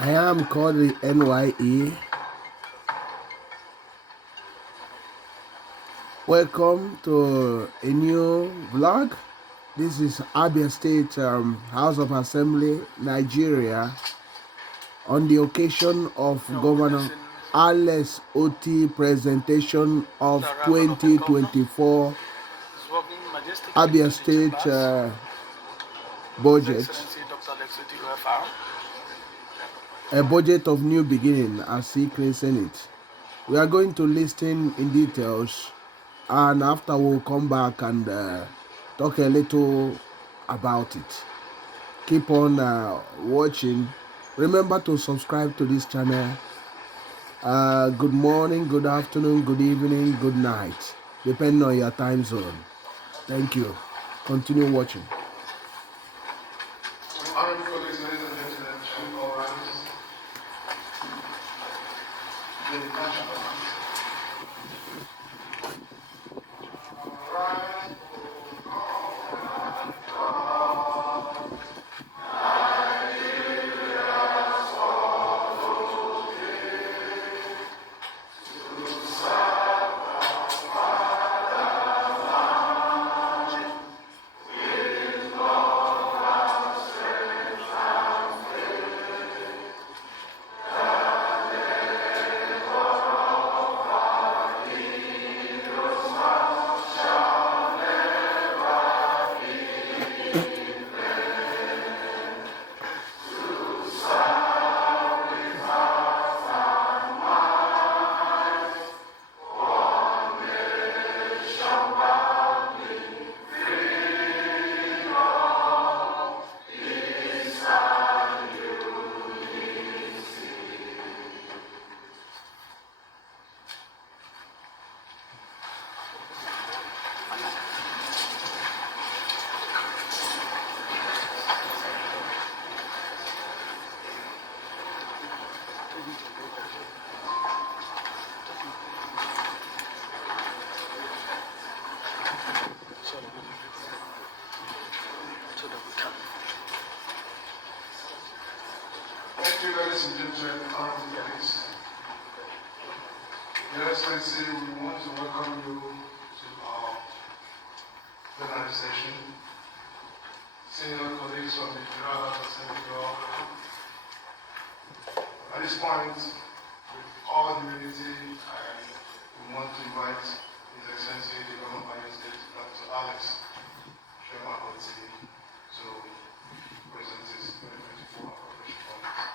I am Kodili-nye. Welcome to a new vlog. This is Abia State House of Assembly, Nigeria, on the occasion of Governor Alex Otti presentation of 2024 Abia State budget. A budget of new beginning, as he christened it. We are going to listen in details, and after we'll come back and talk a little about it. Keep on watching. Remember to subscribe to this channel. Good morning, good afternoon, good evening, good night, depending on your time zone. Thank you. Continue watching. Thank you, ladies and gentlemen, honorable guests. Your Excellency, we want to welcome you to our plenary session. Senior colleagues from the Federal Assembly. At this point, with all humility, we want to invite His Excellency, the Governor of Abia State, Gov.Alex, Chairman Otti, to present his 2024 appropriation budget.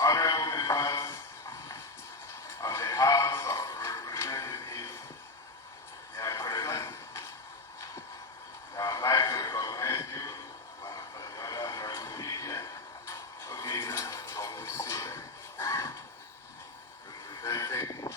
Honorable members of the House of Representatives, they are present. I would like to recognize you, one after the other, Honorable Media, from the state, representing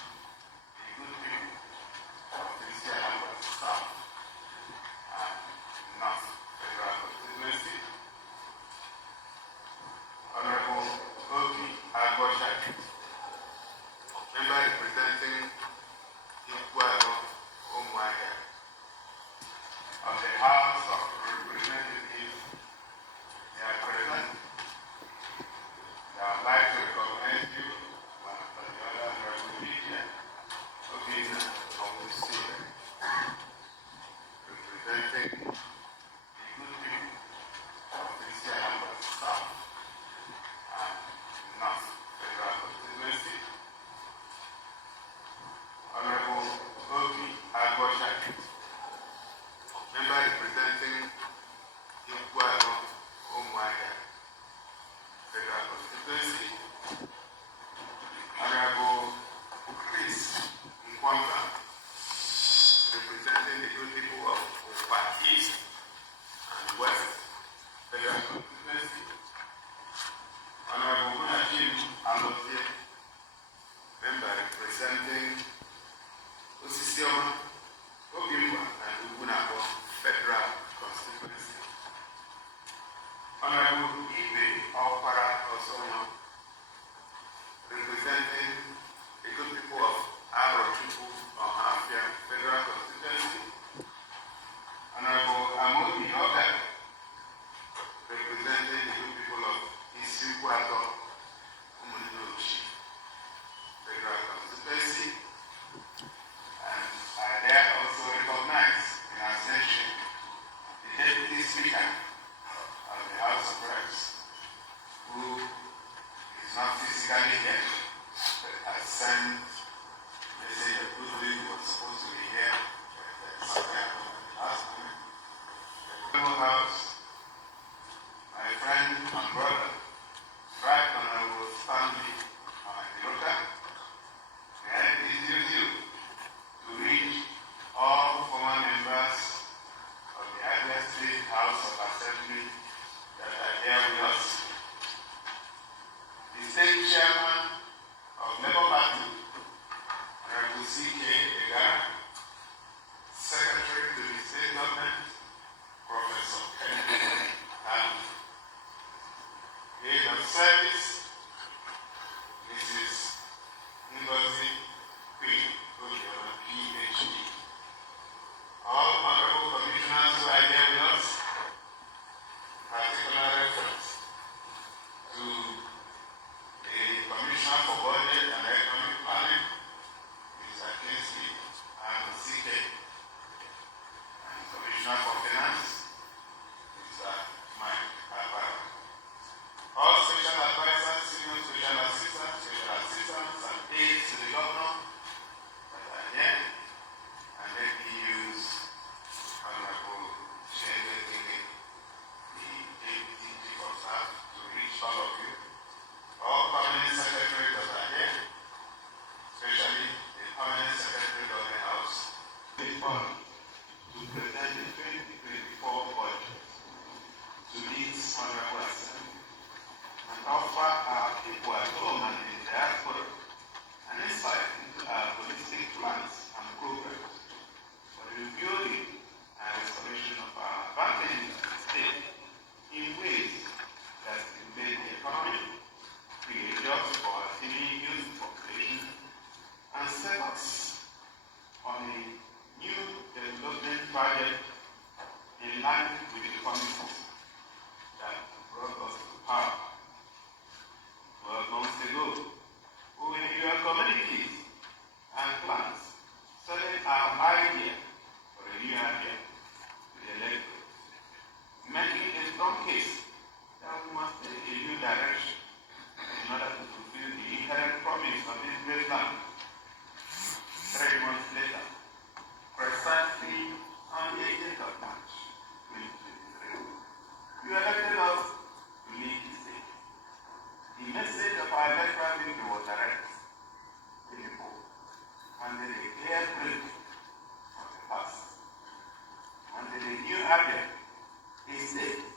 Abia, a state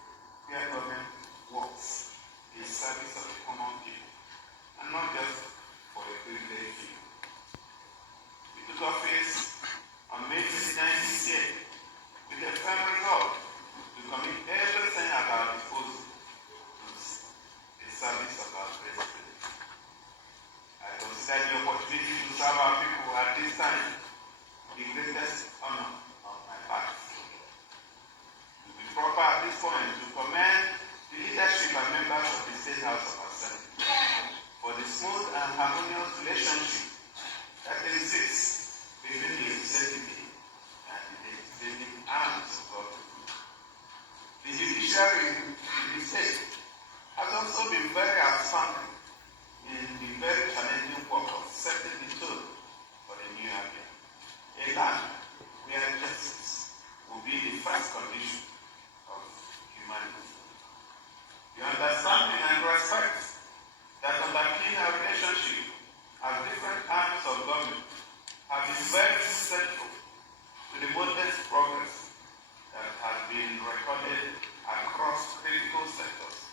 where government works in service of the common people and not just for a privileged few. We took office on May 29 this year with a firm resolve to commit everything at our disposal to the service of our president. I consider the opportunity to serve our people at this time the greatest honor of my life. It will be proper at this point to commend the leadership and members of the State House of Assembly for the smooth and harmonious relationship that exists between the executive and the legislative arms of government. The judiciary in the state has also been very outstanding in the very challenging work of setting the tone for the new Abia, a land where justice will be the first condition of humanity. The understanding and respect that underpin our relationship as different arms of government have been very central to the modest progress that has been recorded across critical sectors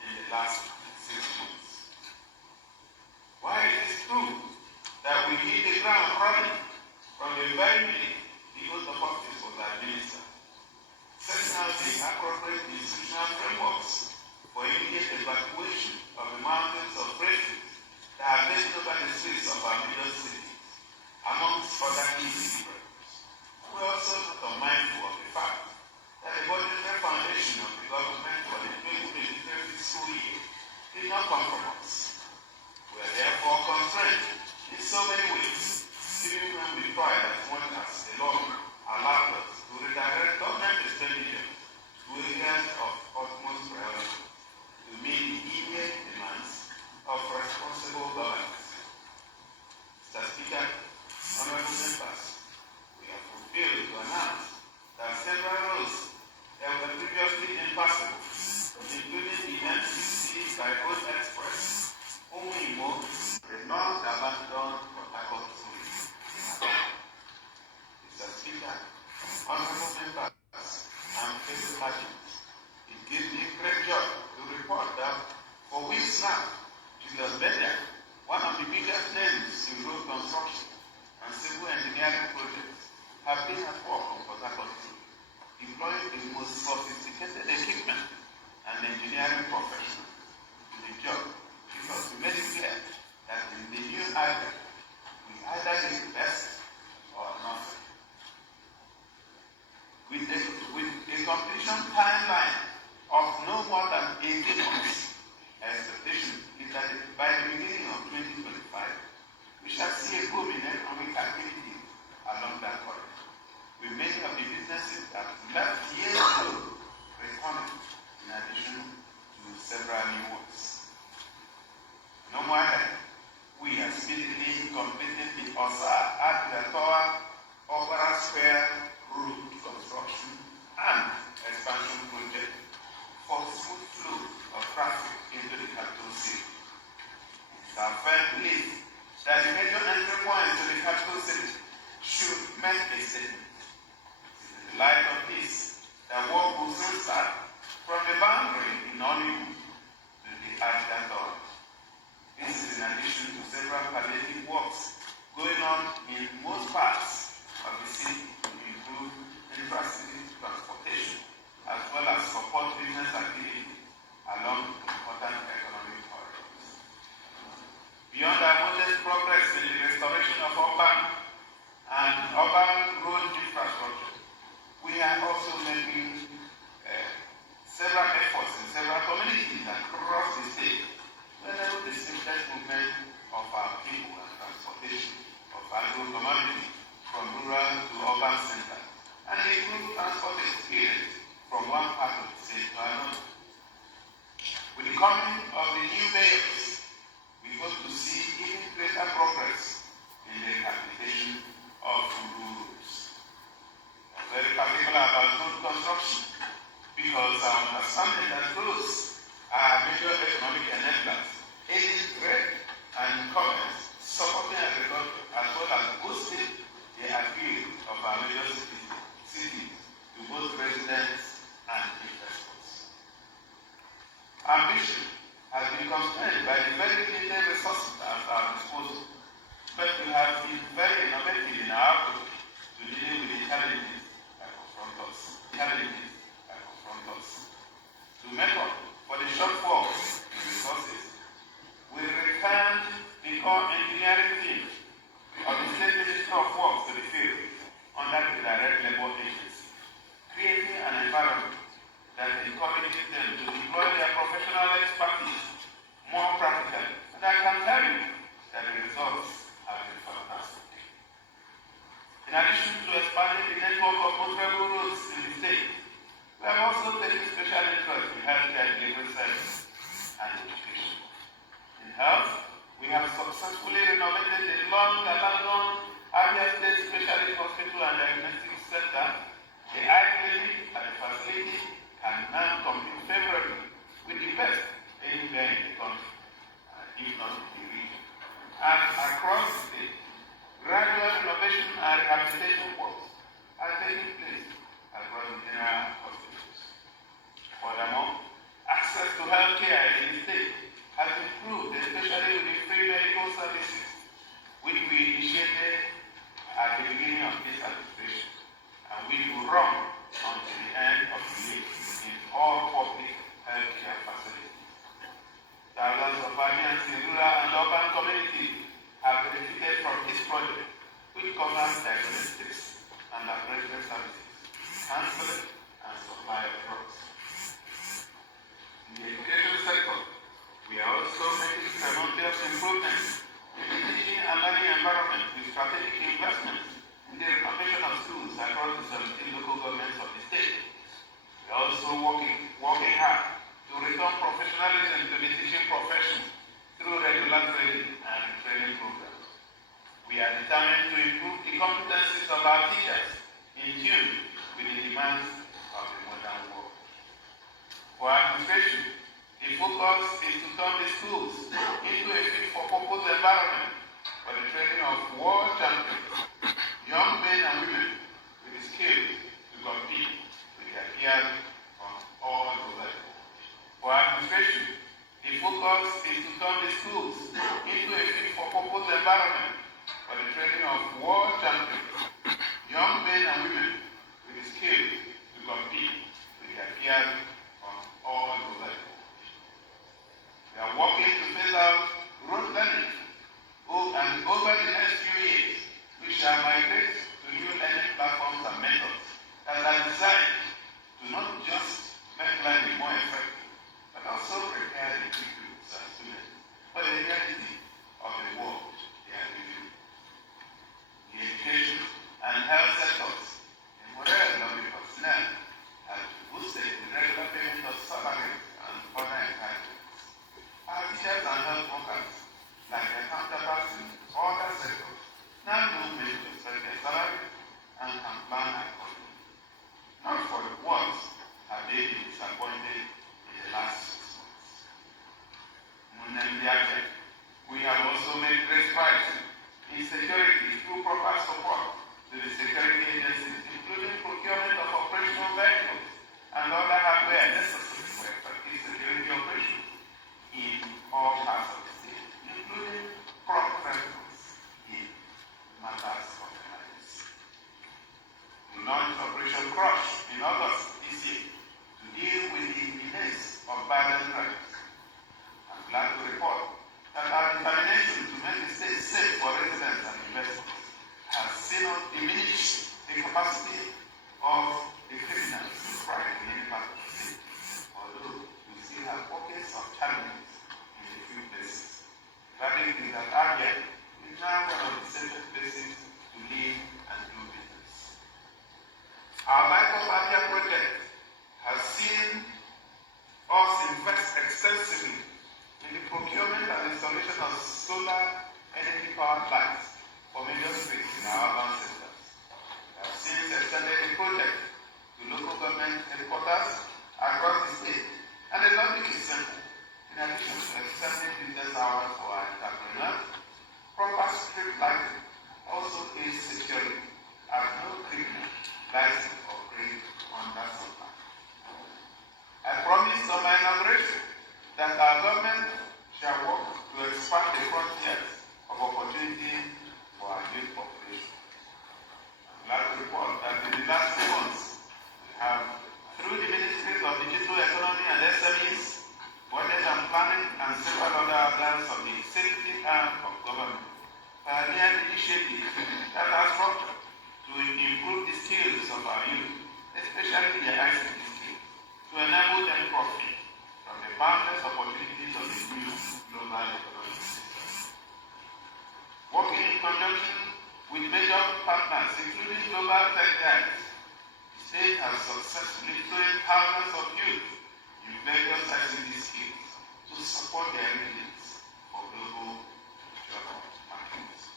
in the last 6 months. While it is true that we hit the ground running from the very beginning, the oath of office was administered, setting out the appropriate institutional frameworks for immediate evacuation of the mountains of refuge that have taken over the streets of our major cities, amongst other easy problems. We are also not unmindful of the fact that the budgetary foundation of the government for the 2023 fiscal year did not compromise. We are therefore constrained in so many ways, even when we try as much as the law allows us to redirect government expenditure to areas of utmost priority to meet the immediate demands of responsible governance. Mr. Speaker, honorable members, we have fulfilled to announce that several roads that were previously impassable, including the MCC by Road Express, Umuahia, the non-abandoned Port Harcourt route. Mr. Speaker, honorable members, and fellow agents, it gives me great joy to report that for weeks now, Julius Bender, one of the biggest names in road construction and civil engineering projects, have been at work on Port Harcourt, deploying the most sophisticated equipment and engineering professionals to the job, because we made it clear that in the new Abia, we either get the best or nothing. With a completion timeline of no more than 18 months, expectation is that by the beginning of 2025, we shall see a boom in economic activity along that corridor, with many of the businesses that left years ago returning, in addition to several new ones. No more ahead, we have speedily completed the Abia Opera Square route construction and expansion project for smooth flow of traffic into the capital city. It's our firm belief that the major entry points to the capital city should make a statement. It is in the light of this that work will soon start from the boundary in Otti to the Abia Tower. This is in addition to several palliative works going on in most parts of the city to improve infrastructure transportation, as well as support business activity along important economic corridors. Beyond our modest progress in the restoration of urban road infrastructure, we are also making several efforts in several communities across the state to enable the seamless movement of our people and transportation of agro-commodities from rural to urban centers, and improve transport experience from one part of the state to another. With the coming of the new mayors, we hope to see even greater progress in the rehabilitation of rural roads. We are very particular about road construction because our understanding that roads are major economic enablers, aiding trade and commerce, supporting agriculture, as well as boosting the appeal of our major cities to both residents been very innovative in our approach to dealing with the challenges that confront us. To make up for the shortfalls in resources, we returned the core engineering team of the State Ministry of Works to the field under the direct labor agency, creating an environment that encourages them to deploy their professional expertise more practically. And I can tell you that the results have been fantastic. In addition to expanding the network of motorable roads in the state, we have also taken special interest in healthcare delivery services and education. In health, we have successfully renovated the long-abandoned Abia State Specialist Hospital and Diagnostic Center. The eye clinic at the facility can now compete favorably with the best anywhere in the country, if not in the region. And across the state, gradual renovation and rehabilitation works are taking place across the general hospitals. Furthermore, access to healthcare in the state has improved, especially with the free medical services, which we initiated at the beginning of this administration, and we will run until the end of the year in all public healthcare facilities. Thousands of Abia in rural and urban communities have benefited from this project, which covers diagnostics and laboratory services, counseling, and supply of drugs. In the education sector, we are also making tremendous improvements in the teaching and learning environment with strategic investments in the renovation of schools across the 17 local governments of the state. We are also working hard to return professionalism to the teaching profession through regular training and training programs. We are determined to improve the competencies of our teachers in tune with the demands of the modern world. For administration, the focus is to turn the schools into a fit-for-purpose environment for the training of world champions, young men and women with the skills to compete with their peers from all over the world. For administration, the focus is to turn the schools into a fit-for-purpose environment for the training of world champions, young men and women with the skills to compete with their peers from all over the world. We are working to phase out rote learning, and over the next few years, we shall migrate to new learning platforms and methods that are designed to not just make learning more effective, but also prepare the pupils and students for the reality of the world they are living in. The education and health sectors, the morale of the personnel, has boosted the regular payment of salaries and other entitlements. Our teachers and health workers, like their counterparts in other sectors, now know when to expect their salary and can plan accordingly. Not for once have they been disappointed in the last 6 months. We have also made great strides in security through proper support to the security agencies, including procurement of operational vehicles and other hardware necessary for effective security operations in all parts of the state, including prompt response in matters of emergency. We launched Operation Crush in August this year to deal with the menace of violent crimes. I'm glad to report that our determination to make the state safe for residents and investors has seen us diminish the capacity of the criminals to thrive in any part of the state, although we still have pockets of challenges in a few places. Verdict is that Abia is now one of the safest places to live and do business. Our Life of Abia project has seen us invest extensively in the procurement and installation of solar energy powered lights for major streets in our urban centers. We have since extended the project to local government headquarters across the state and the logistics center, in addition to extending business hours for our entrepreneurs. Proper street lighting also is security, as no criminal lights operate under supply. I promised on my inauguration that our government shall work to expand the frontiers of opportunity for our youth initiatives that are structured to improve the skills of our youth, especially the ICT skills, to enable them profit from the boundless opportunities of the new global economic system. Working in conjunction with major partners, including global tech giants, the state has successfully trained thousands of youth in various ICT skills to support their needs for global job markets.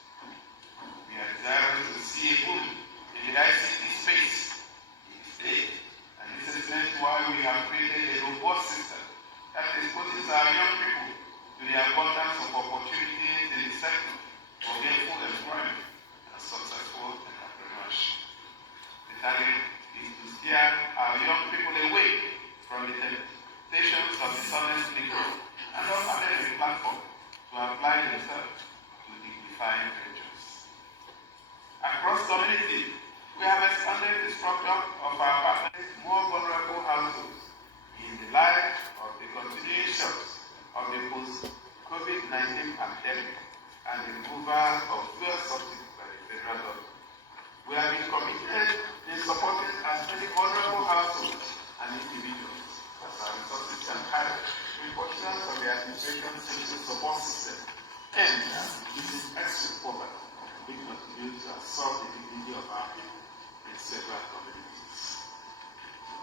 We are desirous to see a boom in the ICT space in the state, and this is why we have created a robust system that exposes our young people to the abundance of opportunities in the sector for gainful employment and successful entrepreneurship. The target is to steer our young people away from the temptations of dishonest labor and offer them a platform to apply themselves to dignified ventures. Across communities, we have expanded the structure of our partners' more vulnerable households in the light of the continuing shocks of the post-COVID-19 pandemic and the removal of fuel subsidies by the federal government. We have been committed in supporting as many vulnerable households and individuals as our resources can carry in portions of the administration's social support system and reducing extreme poverty, which continues to assault the dignity of our people in several communities.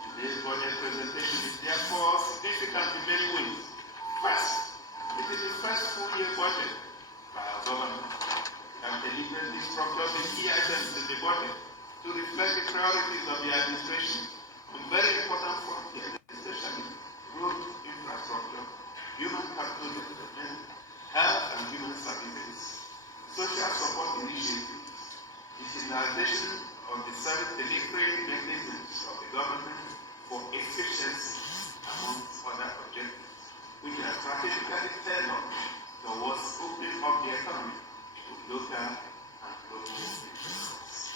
Today's budget presentation is therefore significant in many ways. First, it is the first full-year budget by our government. We have deliberately structured the key items in the budget to reflect the priorities of the administration on very important frontiers, especially road infrastructure, human capital development, health and human services, social support initiatives, digitalization of the service delivery mechanisms of the government for efficiency, among other objectives, which are strategically tailored towards opening up the economy to local and global businesses.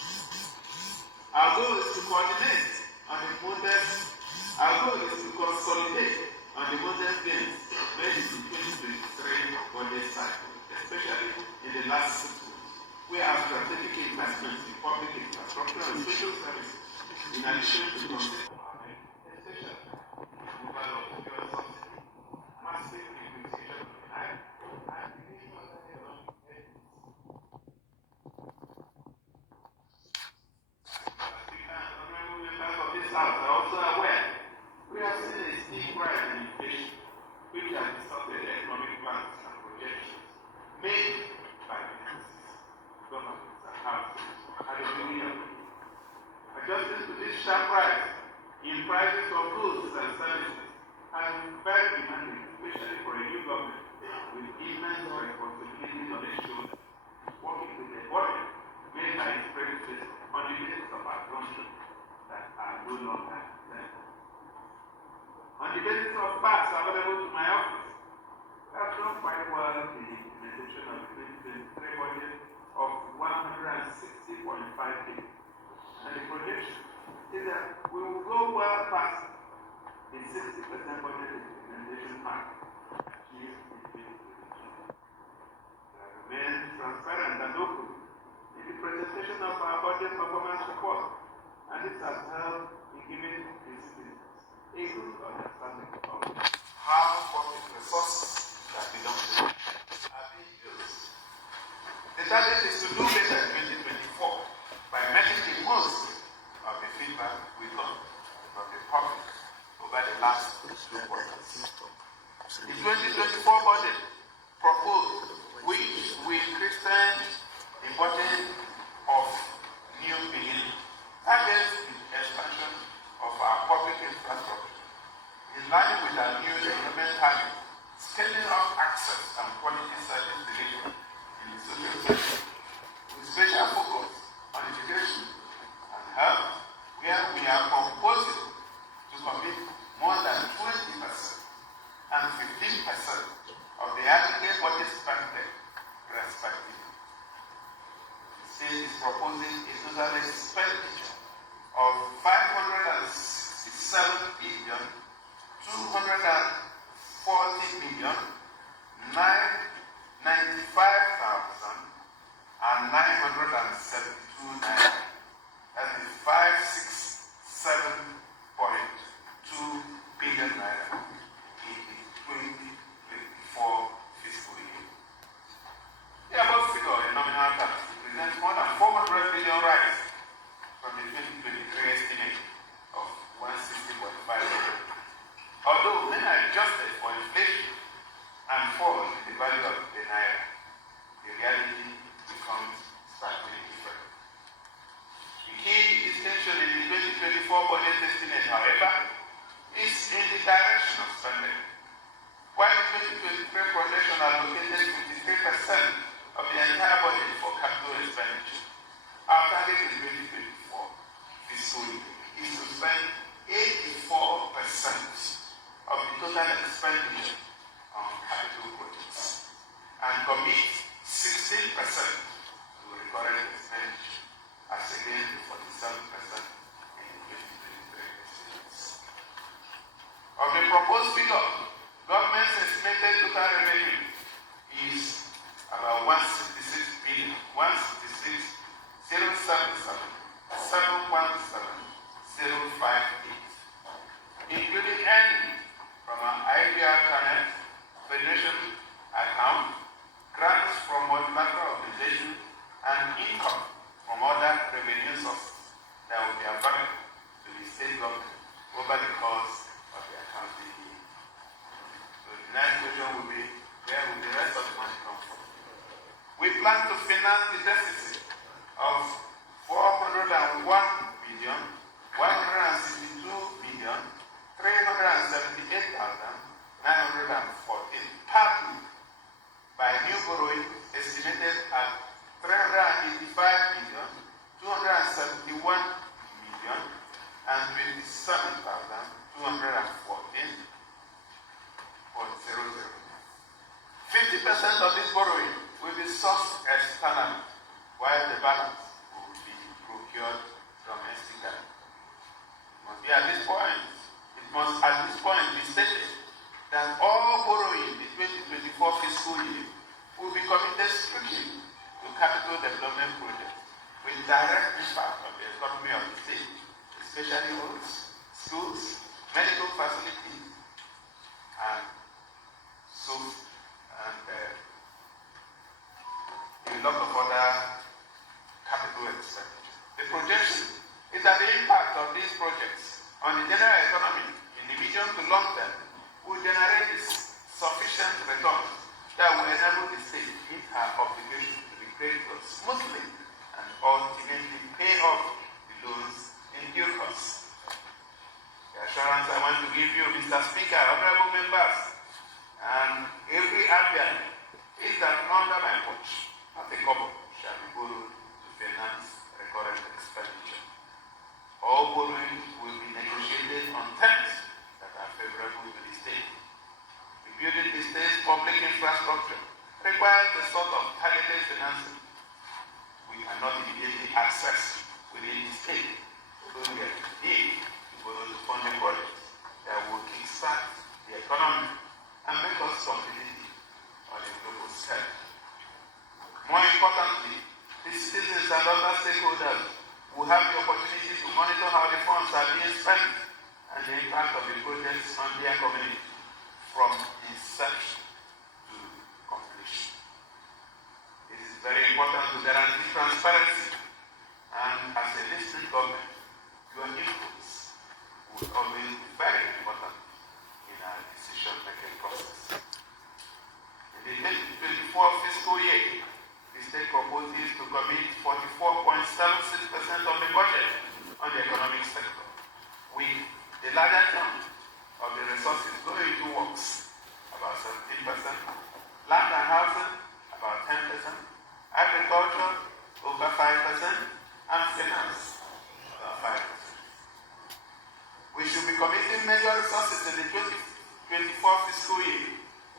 Our goal is to coordinate on the modest, our goal is to consolidate on the modest gains made in the 2023 budget cycle, especially in the last 6 months. We have strategic investments in public infrastructure and social services, in addition to consider especially removal of fuel subsidy, massive liquidation of the night, and the creation of economic headwinds. Honorable members of this House are also aware we have seen a steep rise in inflation, which has distorted economic plans and projections made by businesses, governments, and households at the beginning of the year. Adjusting to this sharp rise in prices of goods and services has been very demanding, especially for a new government with immense responsibilities on its shoulders, working with a budget made by its predecessors on the basis of assumptions that are no longer there. On the basis of facts available to my office, we have done quite well in the implementation of the 2023 budget of 160.5 billion. And the projection is that we will go well past the 60% budget implementation mark achieved in 2022. We have remained transparent and open in the presentation of our budget performance report, and this has helped in giving the citizens a good understanding of how public resources that belong to them are being used. The target is to do better in 2024 by making the most of the feedback we got from the public over the last 2 quarters. The 2024 budget proposed, which we christened the budget of new beginning, targets the expansion of our public infrastructure in line with our new development target, scaling up access and quality service delivery in the social sector, with special focus on education and health, where we are proposing to commit more than 20% and 15% of the aggregate budget spending, respectively. The state is proposing a total expenditure of 567 billion 240 million 995,000 and 972 naira. That is 567.2 billion naira in the 2024 fiscal year. The above figure in nominal terms represents more than 400 billion rise from the 2023 estimate of 160.5 billion. Although when adjusted for inflation and fall in the value of the naira, the reality becomes starkly different. The key distinction in the 2024 budget estimate, however, is in the direction of spending. While the 2023 projection allocated 53% of the entire budget for capital expenditure, our target in 2024 fiscal year is to spend 84% of the total expenditure on capital projects and commit 16% to recurrent expenditure as against the 47% in the 2023 estimates. Of the proposed figure, government's estimated total revenue is about 166 billion, 166,077,717,058, including earnings from an Abia channel, federation account, grants from multilateral organizations, and income from other revenue sources that will be available to the state government over the course of the accounting year. So the next question will be, where will the rest of the money come from? We plan to finance the deficit of 401 billion, 162 million, 378,914, partly by new borrowing estimated at 385 million, 271 million, and 27,214.00. 50% of this borrowing will be sourced externally, while the balance will be procured domestically. It must at this point be stated that all borrowing in the 2024 fiscal year will be committed strictly to capital development projects with direct impact on the economy of the state, especially roads, schools, medical facilities, and a lot of other capital expenditure. The projection is that the impact of these projects on the general economy in the medium to long term will generate sufficient returns that will enable the state to meet her obligation to the creditors smoothly and ultimately pay off the loans in due course. The assurance I want to give you, Mr. Speaker, honorable members, and every Abia is that under my watch, not a couple shall be borrowed to finance recurrent expenditure. All borrowing will be negotiated on terms that are favorable to the state. Rebuilding the state's public infrastructure requires the sort of targeted financing we cannot immediately access within the state, so we need to borrow to fund the projects that will kickstart the economy and make us competitive on a global scale. More importantly, the citizens and other stakeholders will have the opportunity to monitor how the funds are being spent and the impact of the projects on their community from inception to completion. It is very important to guarantee transparency, and as a listening government, your inputs will always be very important in our decision-making process. In the 2024 fiscal year, the state proposes to commit 44.76% of the budget on the economic sector, with the larger chunk of the resources going to works, about 17%, land and housing, about 10%, agriculture, over 5%, and finance, about 5%. We should be committing major resources in the 2024 fiscal year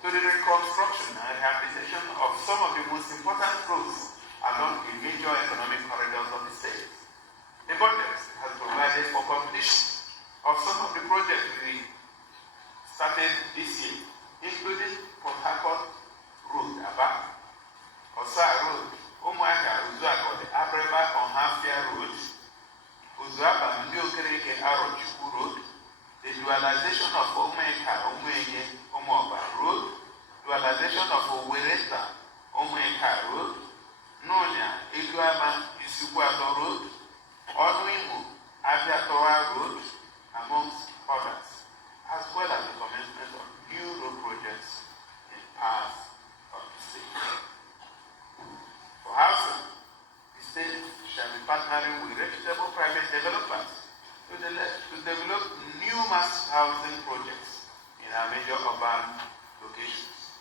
to the reconstruction and rehabilitation of some of the most important roads along the major economic corridors of the state. The budget has provided for completion of some of the projects we started this year, including Port Harcourt Road, Abia, Osa Road, Umuahia, Uzuakode, Abreba on Hafia Road, Uzuaba, Ndiokereke, Arochuku Road, the dualization of Umuahia, Umuoba Road, dualization of Uwereta, Umuahia Road, Nonya, Iguama, Isukwado Road, Onuimu, Abia Road, amongst others, as well as the commencement of new road projects in parts of the state. For housing, the state shall be partnering with reputable private developers to develop new mass housing projects in our major urban locations.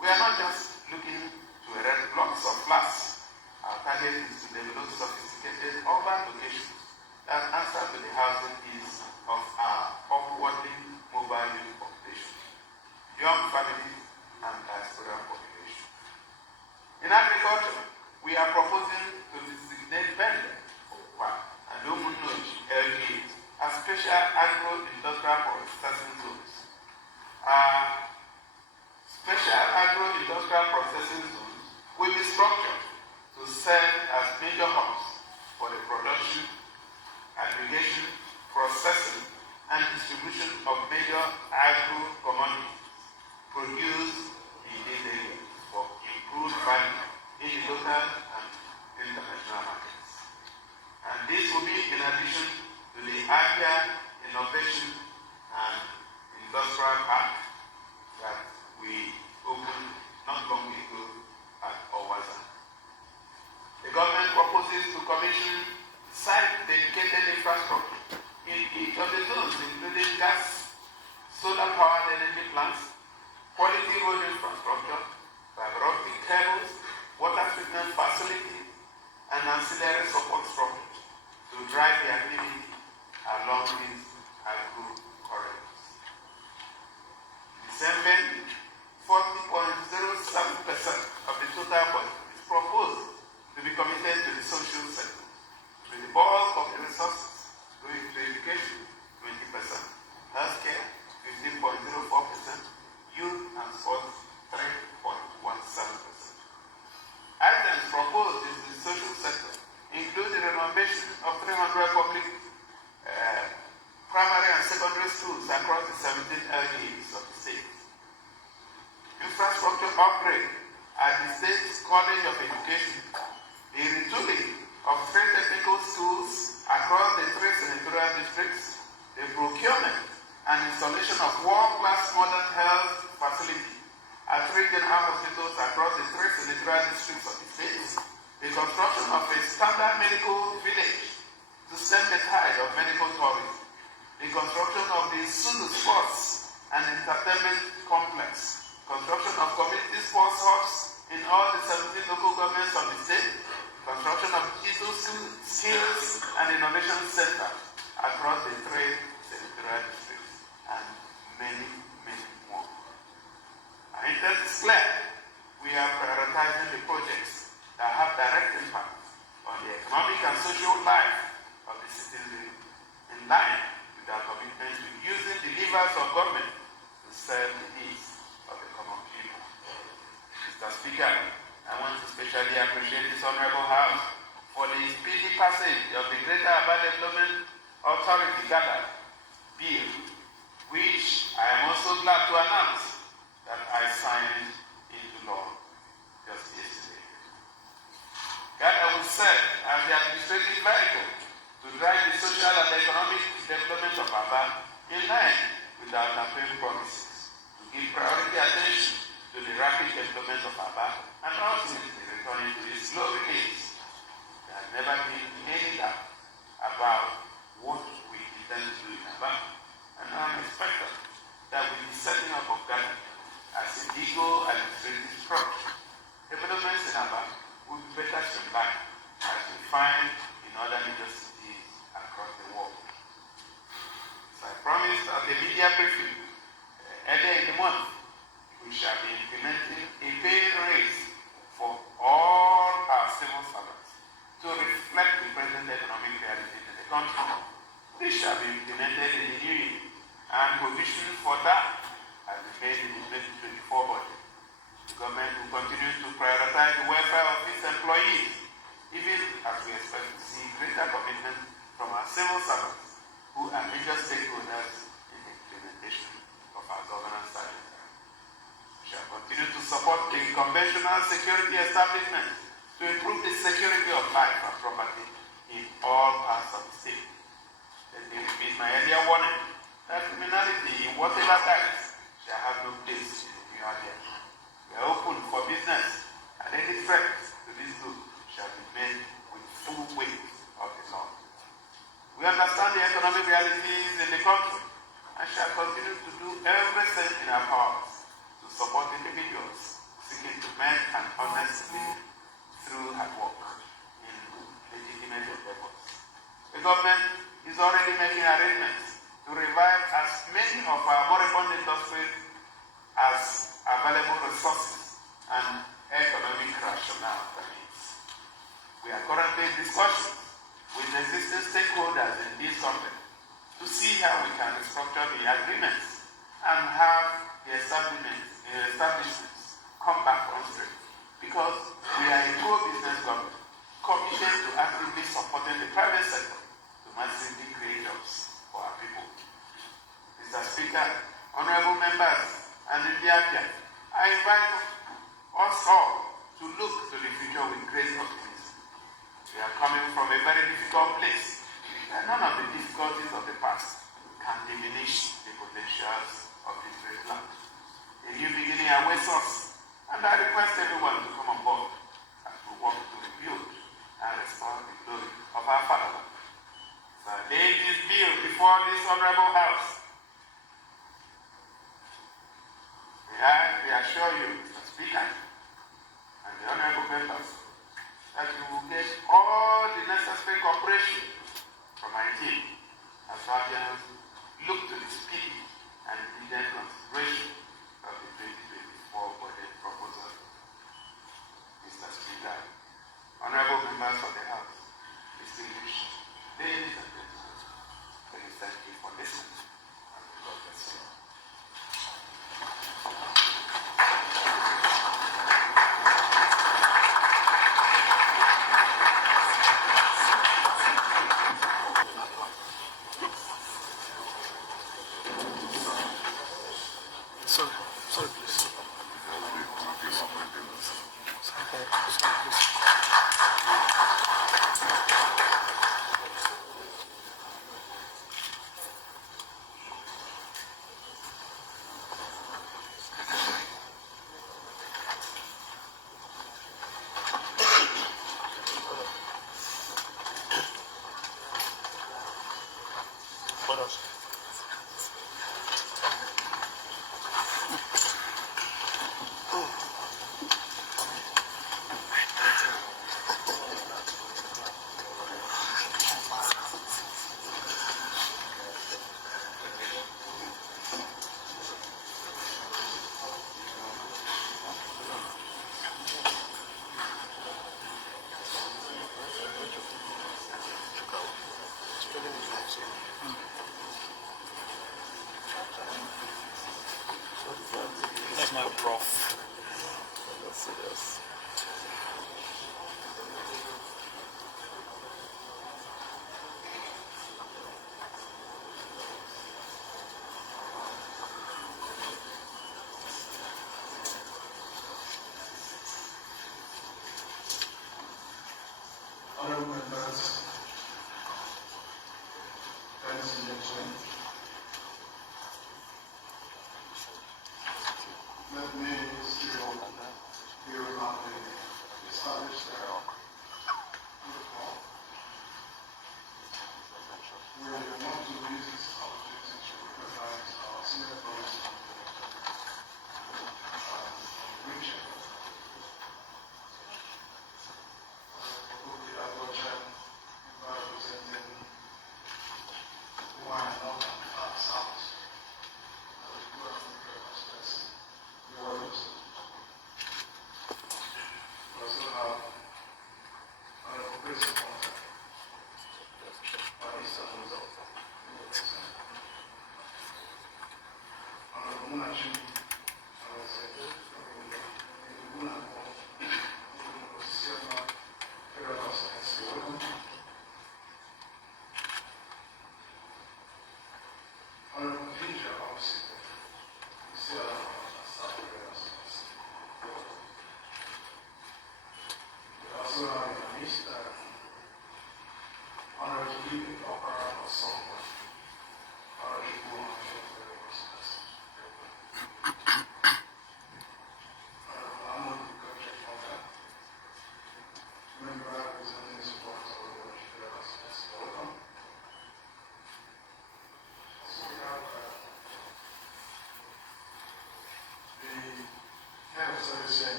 We are not just looking to erect blocks of flats. Our target is to develop sophisticated urban locations that answer to the housing needs of our upwardly mobile youth population, young families, and diaspora population. In agriculture, we are proposing to designate Bende, Okwa, and Umuahia LG as special agro-industrial processing zones. Special agro-industrial processing zones will be structured to serve as major hubs for the production, aggregation, processing, and distribution of major agro-commodities produced in these areas for improved value in the local and international markets. And this will be in addition to the Abia Innovation and Industrial Park that we opened not long ago at Owaza. The government proposes to commission site-dedicated infrastructure in each of the zones, including gas, solar-powered energy plants, quality road infrastructure, fiber optic cables, water treatment facilities, and ancillary support structures to drive the activity along these agro corridors. In December, 40.07% of the total budget is proposed to be committed to the social sector, with the bulk of the resources going to education, 20%, healthcare, 15.04%, youth and sports, 3.17%. Items proposed in the social sector include the renovation of 300 public primary and secondary schools across the 17 LGAs of the state. Infrastructure upgrade at the State College of Education, the retooling of 3 technical schools across the 3 senatorial districts, the procurement and installation of world-class modern health facilities at 3 general hospitals across the 3 senatorial districts of the state, the construction of a standard medical village to stem the tide of medical tourism, the construction of the Sulu Sports and Entertainment Complex, construction of community sports hubs in all the 17 local governments of the state, construction of digital skills and innovation centers across the 3 senatorial districts, and many, many more. Our intent is clear. We are prioritizing the projects that have direct impact on the economic and social life of the citizen, in line with our commitment to using the levers of government to serve the needs of the common people. Mr. Speaker, I want to especially appreciate this Honorable House for the speedy passage of the Greater Abia Development Authority gathered bill, which I am also glad to announce that I signed into law just yesterday. GADA will serve as the administrative vehicle to drive the social and economic development of Abia in line with our campaign promises, to give priority attention to the rapid development of Abia and ultimately returning to its glory days. There has never been any doubt about what we intend to do in Abia, and I am expectant that with the setting up of GADA as a legal administrative structure, developments in Abia will be better streamlined as we find in other major cities across the world. As I promised at the media briefing earlier in the month, we shall be implementing a pay raise for all our civil servants to reflect the present economic reality in the country. This shall be implemented in the new year, and provision for that has been made in the 2024 budget. government will continue to prioritize the welfare of its employees, even as we expect to see greater commitment from our civil servants, who are major stakeholders in the implementation of our governance strategy. We shall continue to support the conventional security establishments to improve the security of life and property in all parts of the state. Let me repeat my earlier warning that criminality in whatever guise shall have no place in Umuahia. We are open for business, and any threat to this group shall be met with full weight of the law. We understand the economic realities in the country and shall continue to do everything in our powers to support individuals seeking to make an honest living through hard work in legitimate endeavors. The government is already making arrangements to revive as many of our moribund industries as available resources and economic rationale permits. We are currently in discussion with existing stakeholders in this country to see how we can restructure the agreements and have the establishments come back on stream, because we are a pro-business government committed to actively supporting the private sector to massively create jobs for our people. Mr. Speaker, honorable members, and in the Abia, I invite us all to look to the future with great optimism. We are coming from a very difficult place, and none of the difficulties of the past can diminish the potentials of this great land. A new beginning awaits us, and I request everyone to come on board as we work to rebuild and restore the glory of our fatherland. So I lay this bill before this honorable house. May I reassure you, Mr. Speaker, and the honorable members, that you will get all the necessary cooperation from my team as Abians look to the speedy and diligent consideration of the 2024 budget proposal. Mr. Speaker, honorable members of the House, distinguished ladies and gentlemen, let me thank you for listening, and God bless you. Sorry, please. What else? That's my prof. Let's see this. Honorable members, ladies and gentlemen, let me still hear about the established protocol. We want to use this opportunity to recognize our senior brothers region. Representing Umuahia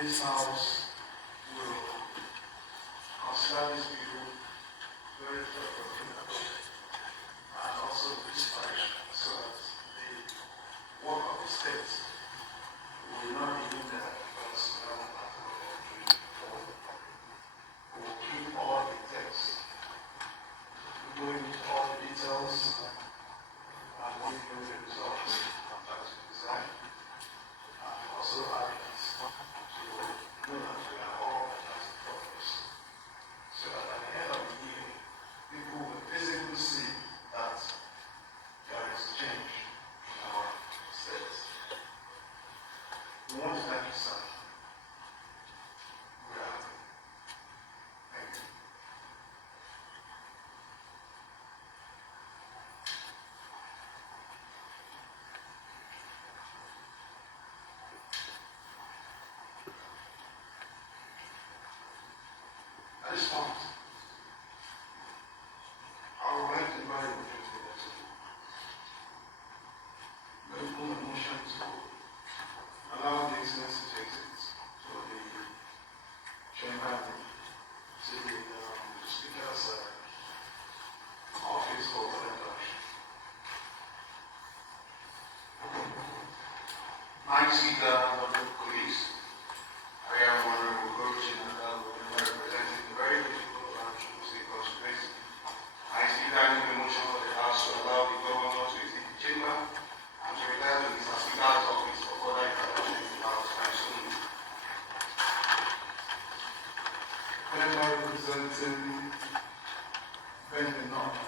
this House will consider this bill very thoroughly and also dispatch so that the work of the state will not be hindered because we'll keep all the text, go into all the details, and give you the results that you design. And also add it to know that we are all as progress. So that at the end of the year, people will physically see that there is change in our state. We want to thank you, sir. We are happy. Thank you. At this point, I would like to invite you to make a motion to allow the excellency to exit to the chamber to the speaker's office for further action. My speaker of the police, I am Honorable Coach and representing the very difficult branch of the state constituency. I speak that in the motion for the House to allow the governor to exit the chamber and to return to Mr. Speaker's office for further interaction in the House and soon. Member representing Benjamin North.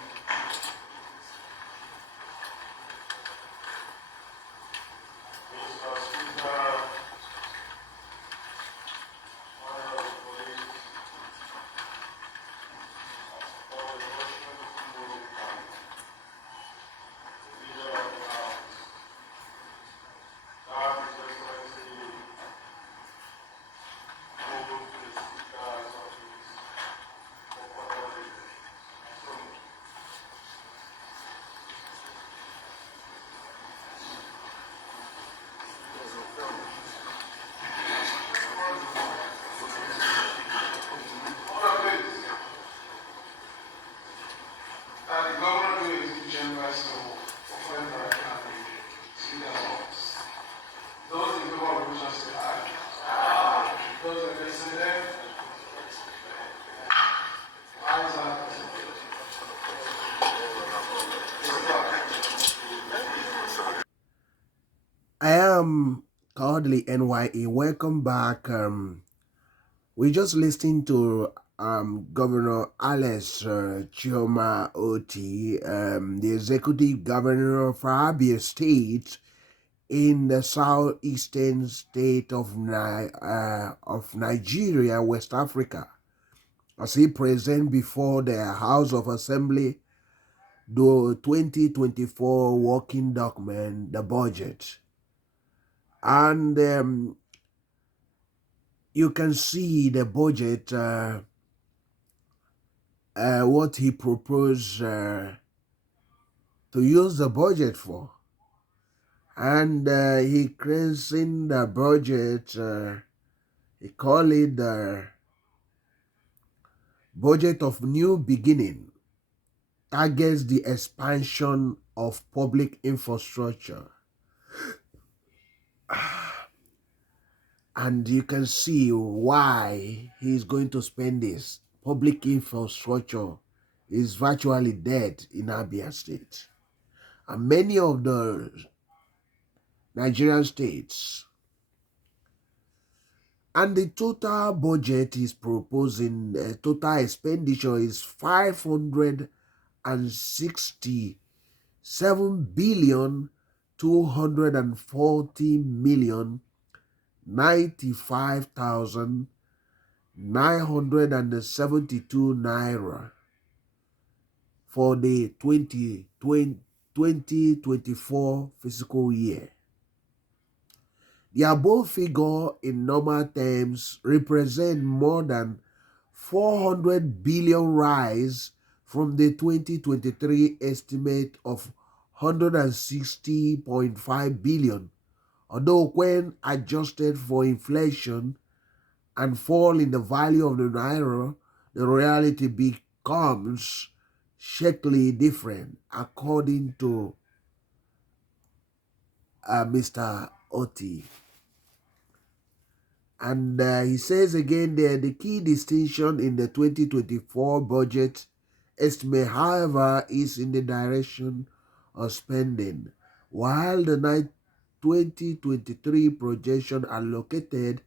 Mr. Speaker, Honorable Police, all the Washington people, the leader of the House, that His Excellency, move to the Speaker's office for further so Order, please. The governor will exit the chamber for further interaction at the Speaker's office. Those in favor of the motion say aye. Aye. Those against say nay. Ayes have it. I am Kodili-nye. Welcome back. We just listened to Gov.Alex Chioma Otti, the executive governor of Abia State in the southeastern state of Nigeria, West Africa, as he present before the House of Assembly the 2024 working document, the budget. And you can see the budget, what he proposed to use the budget for. And he creating the budget, he call it the budget of new beginning, targets the expansion of public infrastructure. And you can see why he's going to spend this. Public infrastructure is virtually dead in Abia State. And many of the Nigerian states. And the total budget is proposing, total expenditure is 567,240,095,972 naira for the 2024 fiscal year. The above figure in normal terms represent more than 400 billion rise from the 2023 estimate of 160.5 billion, although when adjusted for inflation, and fall in the value of the naira, the reality becomes shakily different, according to Mr. Otti. And he says again there, the key distinction in the 2024 budget estimate, however, is in the direction of spending. While the 2023 projection allocated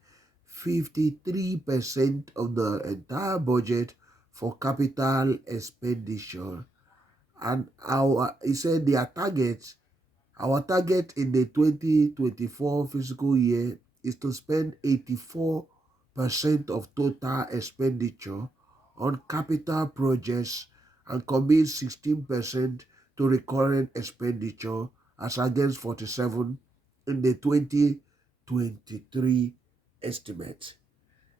53% of the entire budget for capital expenditure. And he said our target in the 2024 fiscal year is to spend 84% of total expenditure on capital projects and commit 16% to recurrent expenditure as against 47 in the 2023 estimate.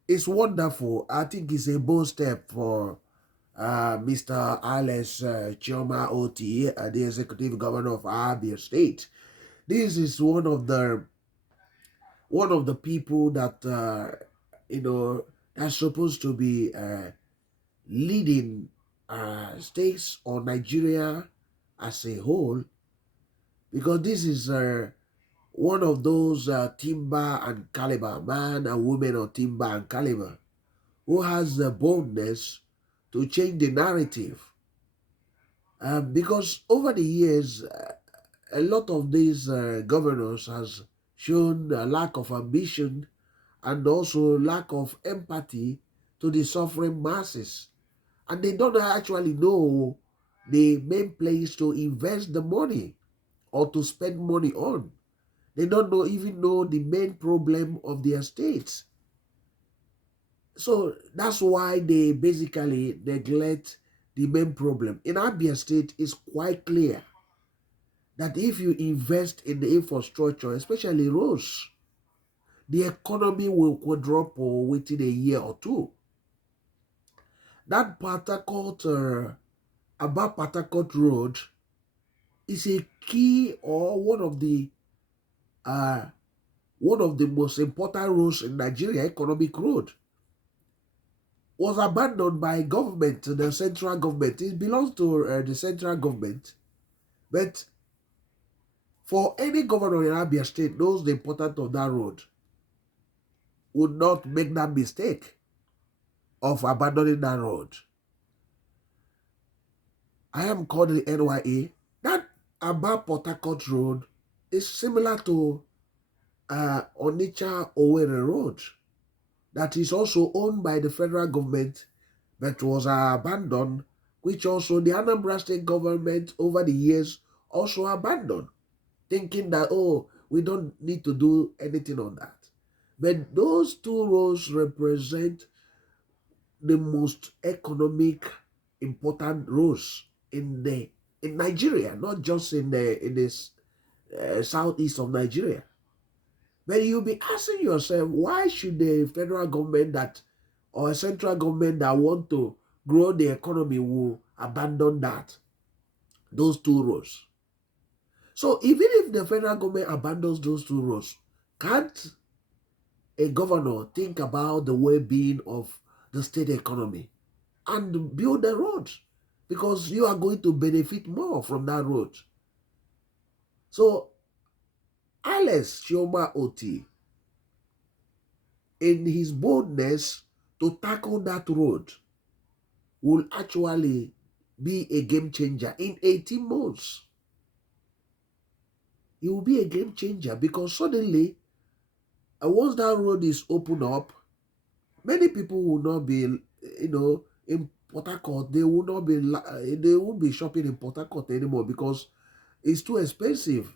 It's wonderful. I think it's a bold step for Mr. Alex Chioma Otti, the executive governor of Abia State. This is one of the people that that's supposed to be leading states or Nigeria as a whole, because this is one of those timber and caliber man and women of timber and caliber who has the boldness to change the narrative. Because over the years, a lot of these governors has shown a lack of ambition and also lack of empathy to the suffering masses. And they don't actually know the main place to invest the money or to spend money on. They don't even know the main problem of their states. So that's why they basically neglect the main problem. In Abia State, it's quite clear that if you invest in the infrastructure, especially roads, the economy will quadruple within a year or two. That Abba Patakot Road is a key or one of the most important roads in Nigeria, economic road. Was abandoned by government, the central government. It belongs to the central government. But for any governor in Abia State knows the importance of that road, would not make that mistake of abandoning that road. I am called the NYA. That Abba Port Harcourt Road is similar to Onitsha Owerri Road that is also owned by the federal government but was abandoned, which also the Anambra State government over the years also abandoned, thinking that, oh, we don't need to do anything on that. But those two roads represent the most economic important roads in Nigeria, not just in this southeast of Nigeria. But you'll be asking yourself, why should the federal government or a central government that want to grow the economy will abandon those two roads? So even if the federal government abandons those two roads, can't a governor think about the well-being of the state economy and build the roads? Because you are going to benefit more from that road. So Alex Chioma Otti, in his boldness to tackle that road, will actually be a game changer in 18 months. He will be a game changer because suddenly, once that road is opened up, many people will not be, in Port Harcourt. They won't be shopping in Port Harcourt anymore because it's too expensive.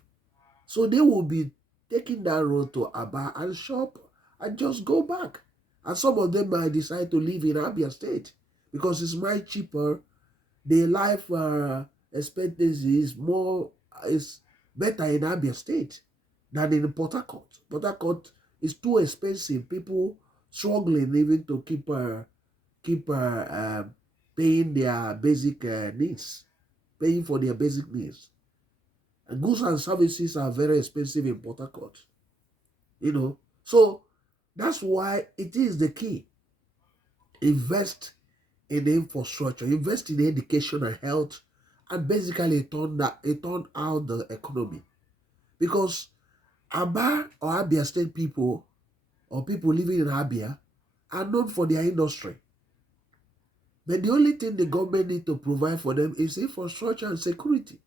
So they will be taking that road to Abba and shop and just go back. And some of them might decide to live in Abia State because it's much cheaper. The life expectancy is better in Abia State than in Port Harcourt. Port Harcourt is too expensive. People struggling even to keep paying their basic needs, paying for their basic needs. Goods and services are very expensive in Port Harcourt. So That's why it is the key. Invest in infrastructure, invest in education and health, and basically it turn out the economy. Because Aba or Abia state people or people living in Abia are known for their industry. But the only thing the government need to provide for them is infrastructure and security,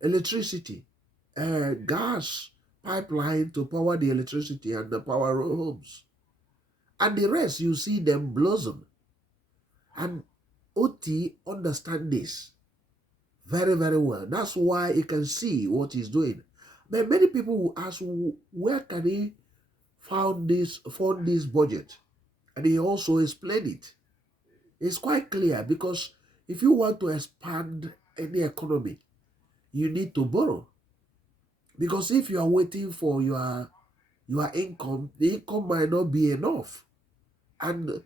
electricity, gas pipeline to power the electricity and the power homes. And the rest, you see them blossom. And Otti understand this very, very well. That's why he can see what he's doing. But many people will ask, where can he fund this budget? And he also explained it. It's quite clear, because if you want to expand any economy, you need to borrow. Because if you are waiting for your income, the income might not be enough. And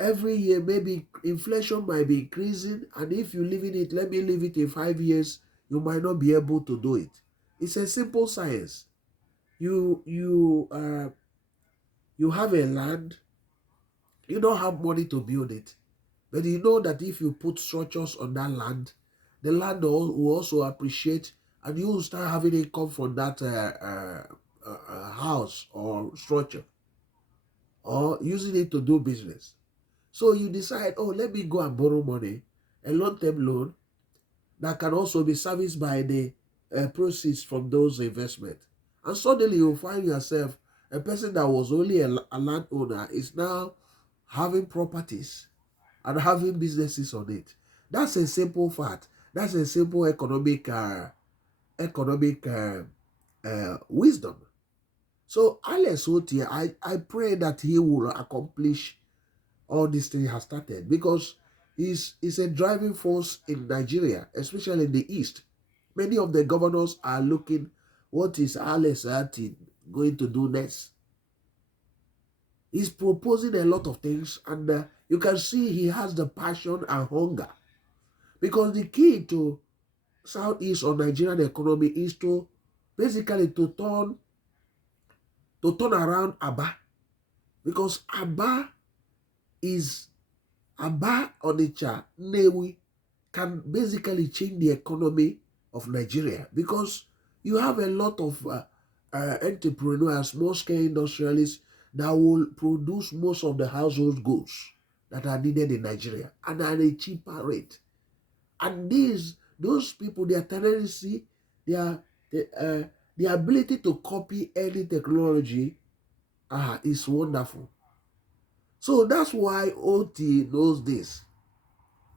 every year, maybe inflation might be increasing. And if you live in it, let me leave it in 5 years, you might not be able to do it. It's a simple science. You have a land, you don't have money to build it. But you know that if you put structures on that land, the land will also appreciate, and you will start having income from that house or structure, or using it to do business. So you decide, oh, let me go and borrow money, a long-term loan that can also be serviced by the proceeds from those investments. And suddenly you find yourself, a person that was only a landowner is now having properties and having businesses on it. That's a simple fact. That's a simple economic wisdom. So Alex Otti, I pray that he will accomplish all these things has started, because he's a driving force in Nigeria, especially in the East. Many of the governors are looking, what is Alex Otti going to do next? He's proposing a lot of things, and you can see he has the passion and hunger. Because the key to Southeast or Nigerian economy is to basically to turn around Aba. Because Aba, Onitsha, Nnewi can basically change the economy of Nigeria, because you have a lot of entrepreneurs, small-scale industrialists that will produce most of the household goods that are needed in Nigeria, and at a cheaper rate. And those people, their tendency, their the ability to copy any technology is wonderful. So that's why Otti knows this.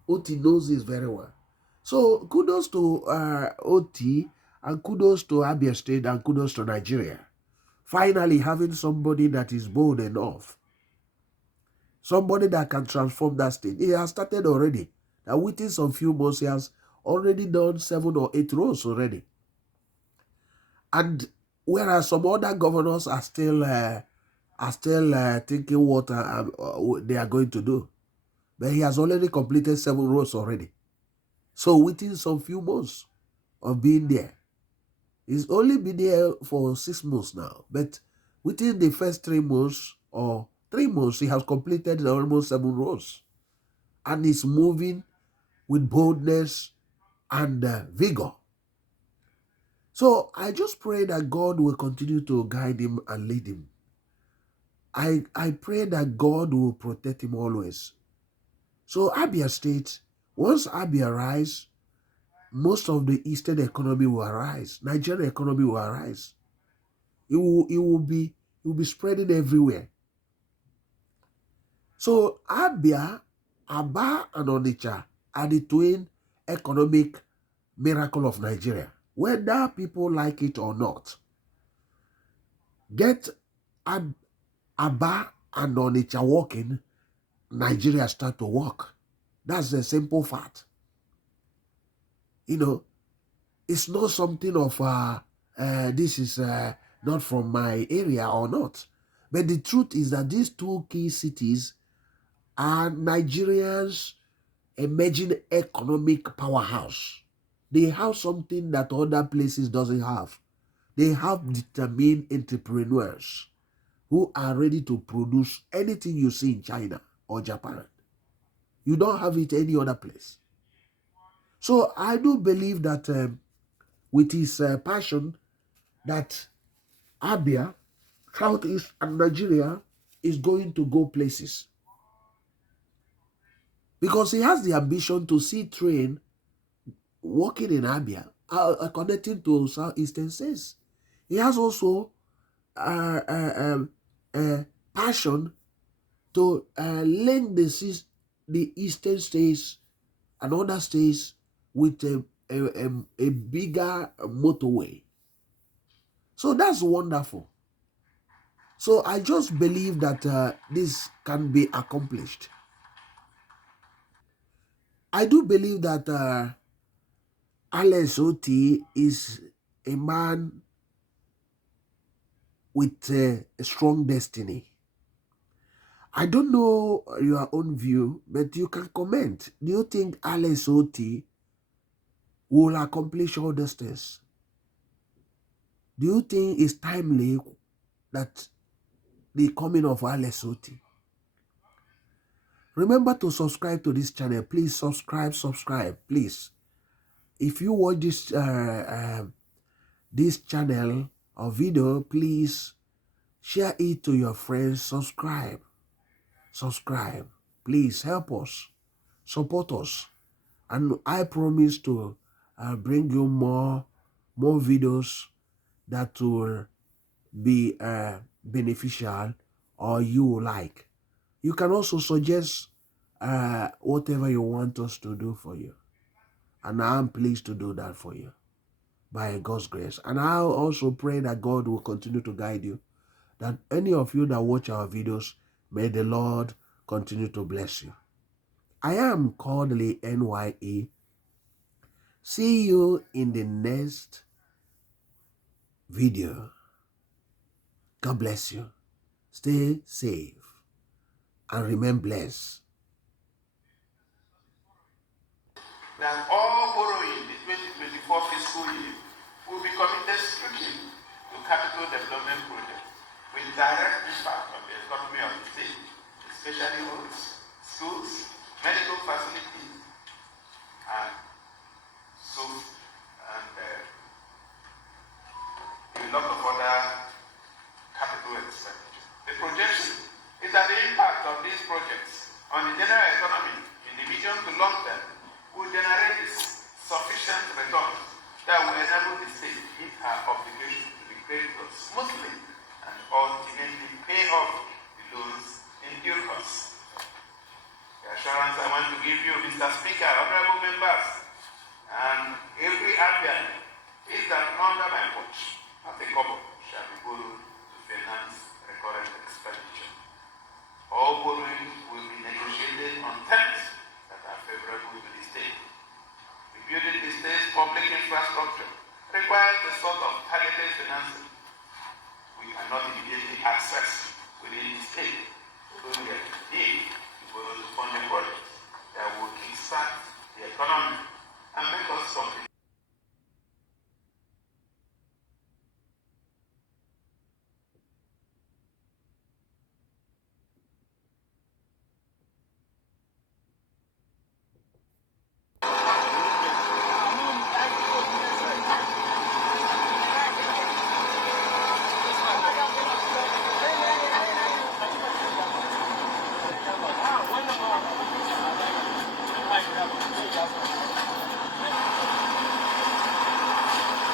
Otti knows this very well. So kudos to Otti, and kudos to Abia State, and kudos to Nigeria. Finally having somebody that is bold enough. Somebody that can transform that state. He has started already. And within some few months, he has already done 7 or 8 roads already. And whereas some other governors are still thinking what they are going to do. But he has already completed 7 roads already. So within some few months of being there, he's only been there for 6 months now. But within the first 3 months or 3 months, he has completed almost 7 roads. And he's moving with boldness and vigor. So I just pray that God will continue to guide him and lead him. I pray that God will protect him always. So Abia State, once Abia rise, most of the Eastern economy will arise. Nigerian economy will arise. It will be spreading everywhere. So Abia, Aba, and Onitsha are the twin economic miracle of Nigeria, whether people like it or not. Get Aba and Onitsha working, Nigeria start to work. That's the simple fact. It's not something of this is not from my area or not. But the truth is that these 2 key cities are Nigeria's emerging economic powerhouse. They have something that other places doesn't have. They have determined entrepreneurs who are ready to produce anything you see in China or Japan. You don't have it any other place. So I do believe that with his passion, that Abia, Southeast, and Nigeria is going to go places. Because he has the ambition to see train working in Abia, connecting to Southeastern states. He has also passion to link the eastern states and other states with a bigger motorway. So that's wonderful. So I just believe that this can be accomplished. I do believe that Alex Otti is a man with a strong destiny. I don't know your own view, but you can comment. Do you think Alex Otti will accomplish all these things? Do you think it's timely that the coming of Alex Otti? Remember to subscribe to this channel. Please subscribe, please. If you watch this channel or video, please share it to your friends. Subscribe. Please help us, support us, and I promise to bring you more videos that will be beneficial or you like. You can also suggest whatever you want us to do for you, and I'm pleased to do that for you by God's grace. And I'll also pray that God will continue to guide you, that any of you that watch our videos, may the Lord continue to bless you. I am Kodili-nye. See you in the next video. God bless you. Stay safe and remain blessed. That all borrowing the 2024 fiscal year will be committed strictly to capital development projects with direct impact on the economy of the state, especially roads, schools, medical facilities, and a lot of other capital expenditure. The projection is that the impact of these projects on the general economy in the medium to long term will generate sufficient returns that will enable the state to meet her obligation to the creditors smoothly and ultimately pay off the loans in due course. The assurance I want to give you, Mr. Speaker, honorable members, and every Abia is that under my watch, not a couple shall be borrowed to finance recurrent expenditure. All borrowing will be negotiated on terms that are favorable to the state. Rebuilding the state's public infrastructure requires the sort of targeted financing we cannot immediately access within the state. So we need